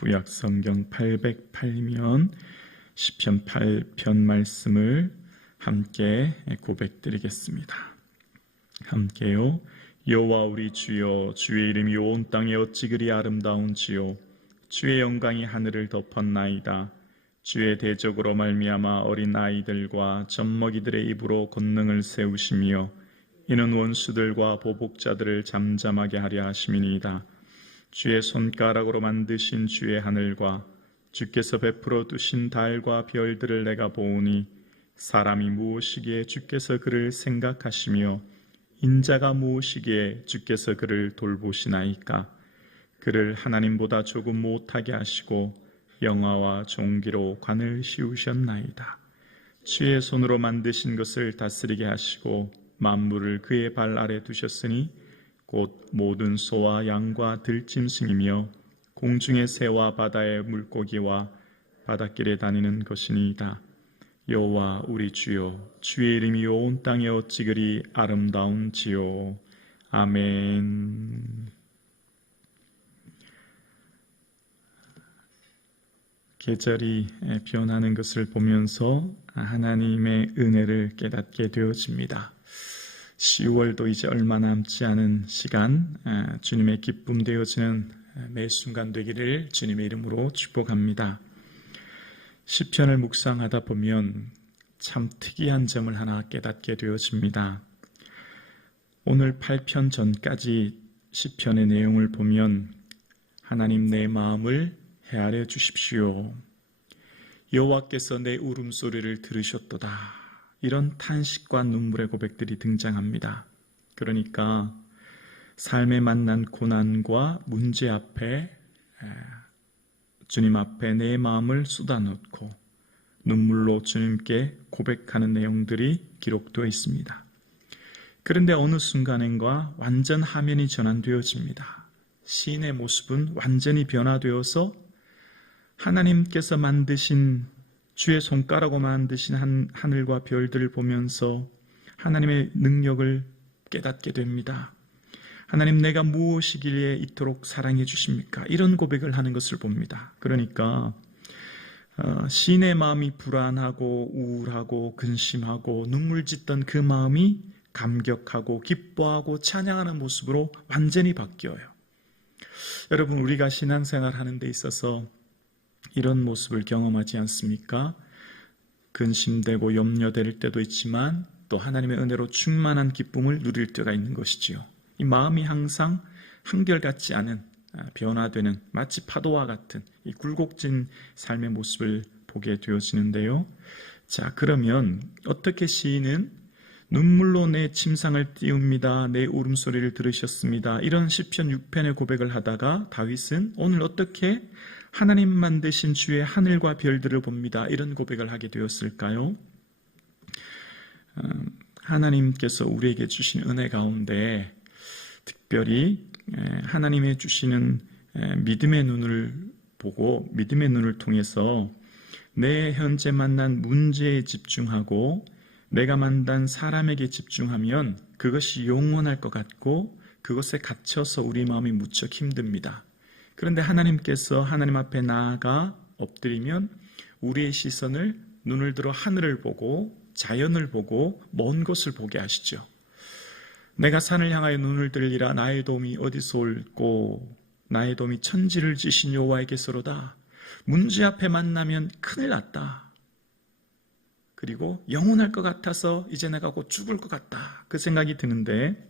구약 성경 808면 시편 8편 말씀을 함께 고백드리겠습니다. 함께요. 여호와 우리 주여, 주의 이름이 온 땅에 어찌 그리 아름다운지요. 주의 영광이 하늘을 덮었나이다. 주의 대적으로 말미암아 어린 아이들과 젖먹이들의 입으로 권능을 세우시며 이는 원수들과 보복자들을 잠잠하게 하려 하심이니이다. 주의 손가락으로 만드신 주의 하늘과 주께서 베풀어 두신 달과 별들을 내가 보오니 사람이 무엇이기에 주께서 그를 생각하시며 인자가 무엇이기에 주께서 그를 돌보시나이까. 그를 하나님보다 조금 못하게 하시고 영화와 종기로 관을 씌우셨나이다. 주의 손으로 만드신 것을 다스리게 하시고 만물을 그의 발 아래 두셨으니 곧 모든 소와 양과 들짐승이며 공중의 새와 바다의 물고기와 바닷길에 다니는 것이니이다. 여호와 우리 주여, 주의 이름이 온 땅에 어찌 그리 아름다운지요. 아멘. 계절이 변하는 것을 보면서 하나님의 은혜를 깨닫게 되어집니다. 10월도 이제 얼마 남지 않은 시간, 주님의 기쁨 되어지는 매 순간 되기를 주님의 이름으로 축복합니다. 시편을 묵상하다 보면 참 특이한 점을 하나 깨닫게 되어집니다. 오늘 8편 전까지 시편의 내용을 보면 하나님 내 마음을 헤아려 주십시오. 여호와께서 내 울음소리를 들으셨도다. 이런 탄식과 눈물의 고백들이 등장합니다. 그러니까 삶에 만난 고난과 문제 앞에 주님 앞에 내 마음을 쏟아놓고 눈물로 주님께 고백하는 내용들이 기록되어 있습니다. 그런데 어느 순간인가 완전 화면이 전환되어집니다. 시인의 모습은 완전히 변화되어서 하나님께서 만드신 주의 손가락으로 만드신 하늘과 별들을 보면서 하나님의 능력을 깨닫게 됩니다. 하나님, 내가 무엇이길래 이토록 사랑해 주십니까? 이런 고백을 하는 것을 봅니다. 그러니까 시인의 마음이 불안하고 우울하고 근심하고 눈물 짓던 그 마음이 감격하고 기뻐하고 찬양하는 모습으로 완전히 바뀌어요. 여러분, 우리가 신앙생활 하는 데 있어서 이런 모습을 경험하지 않습니까? 근심되고 염려될 때도 있지만 또 하나님의 은혜로 충만한 기쁨을 누릴 때가 있는 것이지요. 이 마음이 항상 한결같지 않은 변화되는 마치 파도와 같은 이 굴곡진 삶의 모습을 보게 되어지는데요. 자, 그러면 어떻게 시인은 눈물로 내 침상을 띄웁니다. 내 울음소리를 들으셨습니다. 이런 시편 6편의 고백을 하다가 다윗은 오늘 어떻게 하나님 만드신 주의 하늘과 별들을 봅니다. 이런 고백을 하게 되었을까요? 하나님께서 우리에게 주신 은혜 가운데 특별히 하나님의 주시는 믿음의 눈을 보고 믿음의 눈을 통해서 내 현재 만난 문제에 집중하고 내가 만난 사람에게 집중하면 그것이 영원할 것 같고 그것에 갇혀서 우리 마음이 무척 힘듭니다. 그런데 하나님께서 하나님 앞에 나아가 엎드리면 우리의 시선을 눈을 들어 하늘을 보고 자연을 보고 먼 곳을 보게 하시죠. 내가 산을 향하여 눈을 들리라. 나의 도움이 어디서 올꼬. 나의 도움이 천지를 지신 여호와에게서로다. 문제 앞에 만나면 큰일 났다. 그리고 영원할 것 같아서 이제 내가 곧 죽을 것 같다. 그 생각이 드는데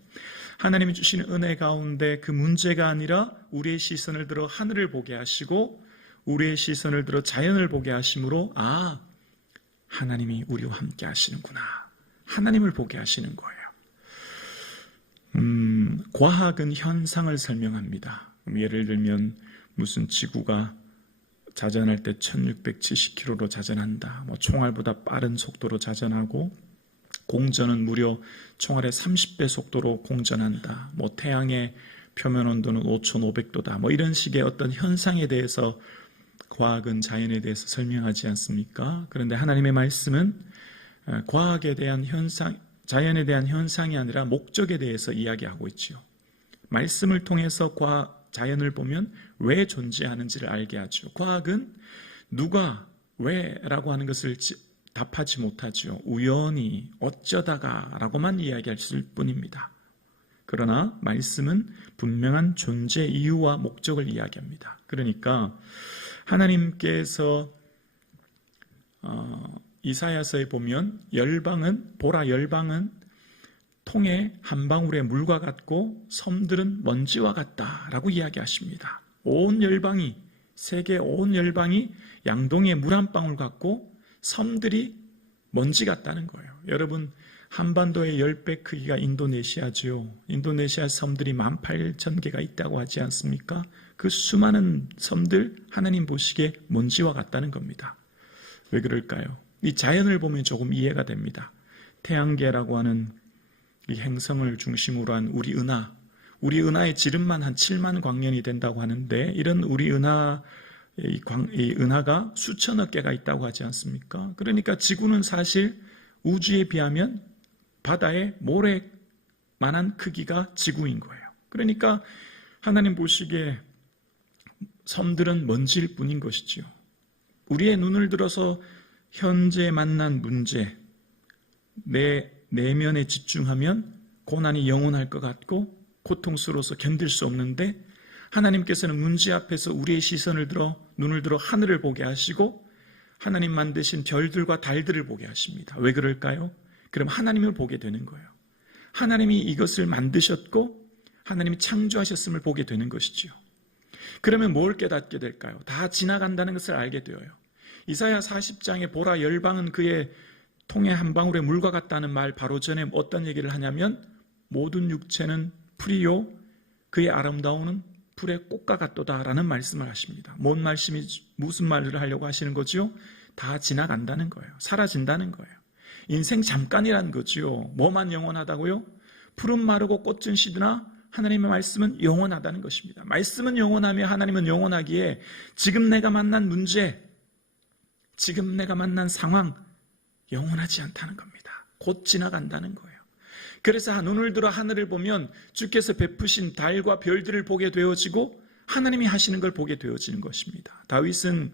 하나님이 주시는 은혜 가운데 그 문제가 아니라 우리의 시선을 들어 하늘을 보게 하시고 우리의 시선을 들어 자연을 보게 하심으로 하나님이 우리와 함께 하시는구나. 하나님을 보게 하시는 거예요. 과학은 현상을 설명합니다. 예를 들면 무슨 지구가 자전할 때 1670km로 자전한다. 총알보다 빠른 속도로 자전하고 공전은 무려 총알의 30배 속도로 공전한다. 태양의 표면 온도는 5500도다. 이런 식의 어떤 현상에 대해서 과학은 자연에 대해서 설명하지 않습니까? 그런데 하나님의 말씀은 과학에 대한 현상, 자연에 대한 현상이 아니라 목적에 대해서 이야기하고 있지요. 말씀을 통해서 자연을 보면 왜 존재하는지를 알게 하죠. 과학은 누가, 왜라고 하는 것을 답하지 못하죠. 우연히, 어쩌다가 라고만 이야기할 뿐입니다. 그러나 말씀은 분명한 존재 이유와 목적을 이야기합니다. 그러니까 하나님께서 이사야서에 보면 보라 열방은 통에 한 방울의 물과 같고 섬들은 먼지와 같다라고 이야기하십니다. 온 열방이, 세계 온 열방이 양동이의 물 한 방울 같고 섬들이 먼지 같다는 거예요. 여러분, 한반도의 10배 크기가 인도네시아죠. 인도네시아 섬들이 18,000개가 있다고 하지 않습니까? 그 수많은 섬들 하나님 보시기에 먼지와 같다는 겁니다. 왜 그럴까요? 이 자연을 보면 조금 이해가 됩니다. 태양계라고 하는 이 행성을 중심으로 한 우리 은하의 지름만 한 7만 광년이 된다고 하는데, 이런 우리 이 은하가 수천억 개가 있다고 하지 않습니까? 그러니까 지구는 사실 우주에 비하면 바다의 모래만한 크기가 지구인 거예요. 그러니까 하나님 보시기에 섬들은 먼지일 뿐인 것이지요. 우리의 눈을 들어서 현재 만난 문제, 내 내면에 집중하면 고난이 영원할 것 같고 고통스러워서 견딜 수 없는데, 하나님께서는 문제 앞에서 우리의 눈을 들어 하늘을 보게 하시고 하나님 만드신 별들과 달들을 보게 하십니다. 왜 그럴까요? 그럼 하나님을 보게 되는 거예요. 하나님이 이것을 만드셨고 하나님이 창조하셨음을 보게 되는 것이지요. 그러면 뭘 깨닫게 될까요? 다 지나간다는 것을 알게 되어요. 이사야 40장에 보라 열방은 그의 통에 한 방울의 물과 같다는 말 바로 전에 어떤 얘기를 하냐면, 모든 육체는 풀이요 그의 아름다움은 풀의 꽃과 같도다라는 말씀을 하십니다. 무슨 말을 하려고 하시는 거죠? 다 지나간다는 거예요. 사라진다는 거예요. 인생 잠깐이라는 거죠. 뭐만 영원하다고요? 풀은 마르고 꽃은 시드나 하나님의 말씀은 영원하다는 것입니다. 말씀은 영원하며 하나님은 영원하기에 지금 내가 만난 문제, 지금 내가 만난 상황 영원하지 않다는 겁니다. 곧 지나간다는 거예요. 그래서 눈을 들어 하늘을 보면 주께서 베푸신 달과 별들을 보게 되어지고 하나님이 하시는 걸 보게 되어지는 것입니다. 다윗은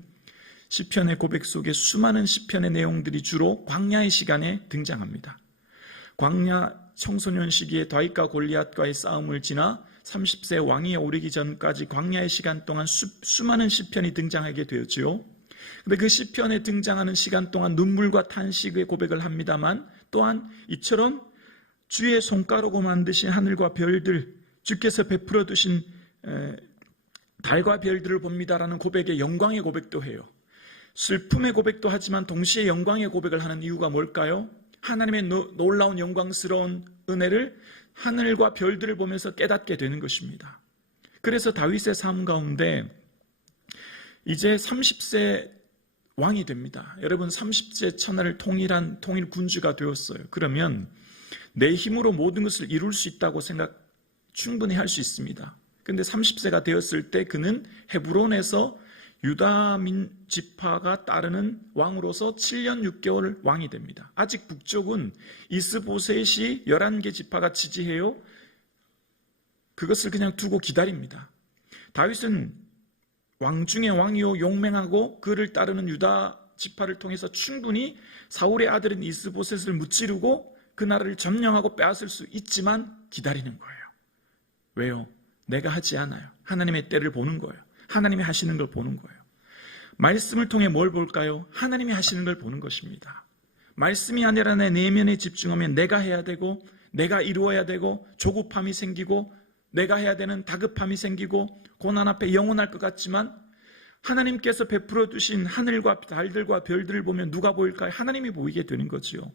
시편의 고백 속에 수많은 시편의 내용들이 주로 광야의 시간에 등장합니다. 광야 청소년 시기에 다윗과 골리앗과의 싸움을 지나 30세 왕위에 오르기 전까지 광야의 시간 동안 수많은 시편이 등장하게 되었지요. 그런데 그 시편에 등장하는 시간 동안 눈물과 탄식의 고백을 합니다만, 또한 이처럼 주의 손가락으로 만드신 하늘과 별들, 주께서 베풀어 두신 달과 별들을 봅니다라는 고백에 영광의 고백도 해요. 슬픔의 고백도 하지만 동시에 영광의 고백을 하는 이유가 뭘까요? 하나님의 놀라운 영광스러운 은혜를 하늘과 별들을 보면서 깨닫게 되는 것입니다. 그래서 다윗의 삶 가운데 이제 30세 왕이 됩니다. 여러분, 30세 천하를 통일 군주가 되었어요. 그러면 내 힘으로 모든 것을 이룰 수 있다고 충분히 할 수 있습니다. 그런데 30세가 되었을 때 그는 헤브론에서 유다민 지파가 따르는 왕으로서 7년 6개월 왕이 됩니다. 아직 북쪽은 이스보셋이 11개 지파가 지지해요. 그것을 그냥 두고 기다립니다. 다윗은 왕 중의 왕이요 용맹하고 그를 따르는 유다 지파를 통해서 충분히 사울의 아들인 이스보셋을 무찌르고 그 나라를 점령하고 빼앗을 수 있지만 기다리는 거예요. 왜요? 내가 하지 않아요. 하나님의 때를 보는 거예요. 하나님이 하시는 걸 보는 거예요. 말씀을 통해 뭘 볼까요? 하나님이 하시는 걸 보는 것입니다. 말씀이 아니라 내 내면에 집중하면 내가 해야 되고, 내가 이루어야 되고, 조급함이 생기고, 내가 해야 되는 다급함이 생기고, 고난 앞에 영원할 것 같지만, 하나님께서 베풀어 두신 하늘과 달들과 별들을 보면 누가 보일까요? 하나님이 보이게 되는 거지요.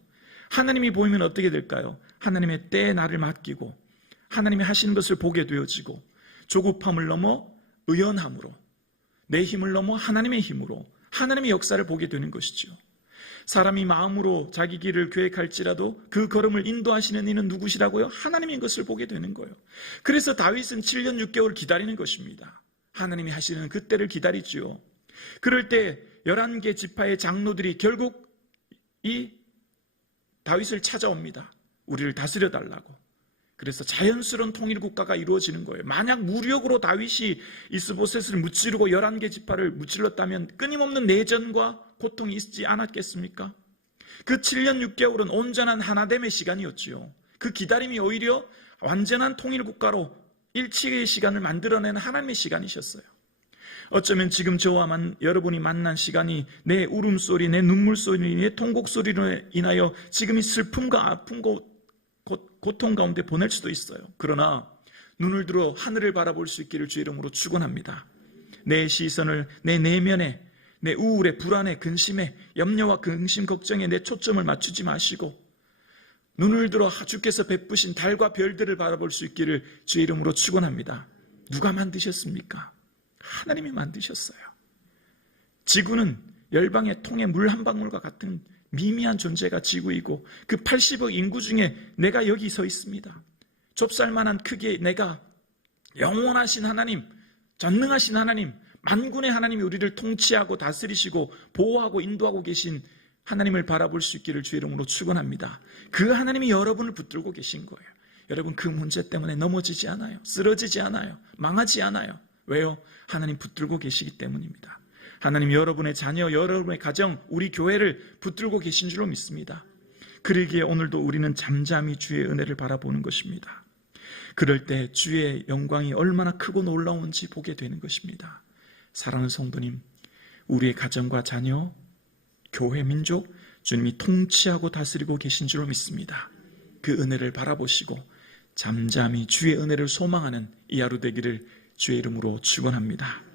하나님이 보이면 어떻게 될까요? 하나님의 때에 나를 맡기고 하나님이 하시는 것을 보게 되어지고, 조급함을 넘어 의연함으로, 내 힘을 넘어 하나님의 힘으로 하나님의 역사를 보게 되는 것이죠. 사람이 마음으로 자기 길을 계획할지라도 그 걸음을 인도하시는 이는 누구시라고요? 하나님인 것을 보게 되는 거예요. 그래서 다윗은 7년 6개월 기다리는 것입니다. 하나님이 하시는 그 때를 기다리지요. 그럴 때 11개 지파의 장로들이 결국 이 다윗을 찾아옵니다. 우리를 다스려 달라고. 그래서 자연스러운 통일국가가 이루어지는 거예요. 만약 무력으로 다윗이 이스보셋을 무찌르고 11개 지파를 무찔렀다면 끊임없는 내전과 고통이 있지 않았겠습니까? 그 7년 6개월은 온전한 하나됨의 시간이었지요. 그 기다림이 오히려 완전한 통일국가로 일치의 시간을 만들어내는 하나님의 시간이셨어요. 어쩌면 지금 저와 여러분이 만난 시간이 내 울음소리, 내 눈물소리, 내 통곡소리로 인하여 지금 이 슬픔과 아픔과 고통 가운데 보낼 수도 있어요. 그러나 눈을 들어 하늘을 바라볼 수 있기를 주 이름으로 축원합니다. 내 시선을 내 내면에, 내 우울에, 불안에, 근심에, 염려와 근심, 걱정에 내 초점을 맞추지 마시고 눈을 들어 주께서 베푸신 달과 별들을 바라볼 수 있기를 주 이름으로 축원합니다. 누가 만드셨습니까? 하나님이 만드셨어요. 지구는 열방의 통에 물 한 방울과 같은 미미한 존재가 지구이고 그 80억 인구 중에 내가 여기 서 있습니다. 좁쌀만한 크기의 내가 영원하신 하나님, 전능하신 하나님, 만군의 하나님이 우리를 통치하고 다스리시고 보호하고 인도하고 계신 하나님을 바라볼 수 있기를 주 이름으로 축원합니다. 그 하나님이 여러분을 붙들고 계신 거예요. 여러분 그 문제 때문에 넘어지지 않아요. 쓰러지지 않아요. 망하지 않아요. 왜요? 하나님 붙들고 계시기 때문입니다. 하나님 여러분의 자녀, 여러분의 가정, 우리 교회를 붙들고 계신 줄로 믿습니다. 그러기에 오늘도 우리는 잠잠히 주의 은혜를 바라보는 것입니다. 그럴 때 주의 영광이 얼마나 크고 놀라운지 보게 되는 것입니다. 사랑하는 성도님, 우리의 가정과 자녀, 교회, 민족, 주님이 통치하고 다스리고 계신 줄로 믿습니다. 그 은혜를 바라보시고 잠잠히 주의 은혜를 소망하는 이 하루 되기를 주의 이름으로 축원합니다.